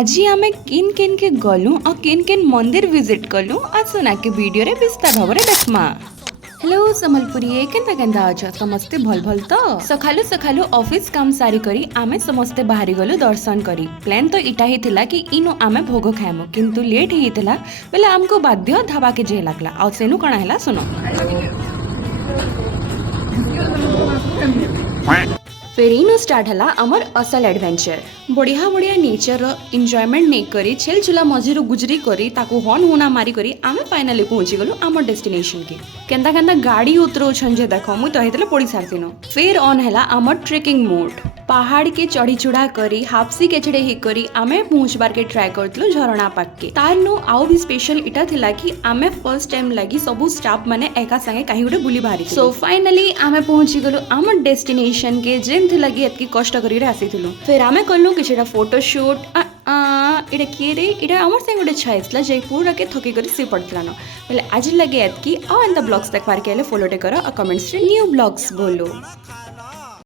आज आम किन किन के गलु और किन किन मंदिर विजिट कलु आसना के वीडियो रे विस्तार भाव देखमा। हेलो सम्बलपुरी केनता केनता अछ समस्ते भल भल तो सखालु सखालु ऑफिस काम सारी करी आमे समस्ते बाहरी गलु दर्शन करी। प्लान तो इटा ही थिला कि इनो आमे भोग खाएमु किंतु लेट ही थिला बेले हमको बाध्य धाबा के जे लागला आ सेनु कणा हैला सुनो। फिर इनो स्टार्ट हला हमर असल एडवेंचर। बढ़िया बढ़िया नेचर एंजॉयमेंट नहीं करी छेल चुला मझिरु गुजरी करी ताकू हॉर्न होना मारी करी आमे फाइनली पहुंची गलु हमर डेस्टिनेशन के। केंता केंता गाड़ी उतरो छन जे देखो मु तो हेतले पड़ी सारतिनो। फिर ऑन हला हमर ट्रेकिंग मोड। पहाड़ के चढ़ी चुड़ा करी हाफसी के चढ़े ही करी आमे पहुंचबार के ट्राई करतलो झरणा पाक के। तार नो आउ भी स्पेशल इटा थिला कि आमे फर्स्ट टाइम लागि सबु स्टाफ माने एका संगे काहे गुडे बुली बाहरी। सो फाइनली आमे पहुंची गलु हमर डेस्टिनेशन के जेम थिला कि एतकी कष्ट करी रे आसीथिलु। फिर आमे करलु किछटा फोटोशूट इटा किए रे इटा हमर संगे गुडे छाइसला जे पूरा के थकी करी से पड़तला न। पहले आज लगे एतकी आ एंता ब्लॉग्स देखबार के ले फॉलो टे करो और कमेंट्स रे न्यू ब्लॉग्स बोलो।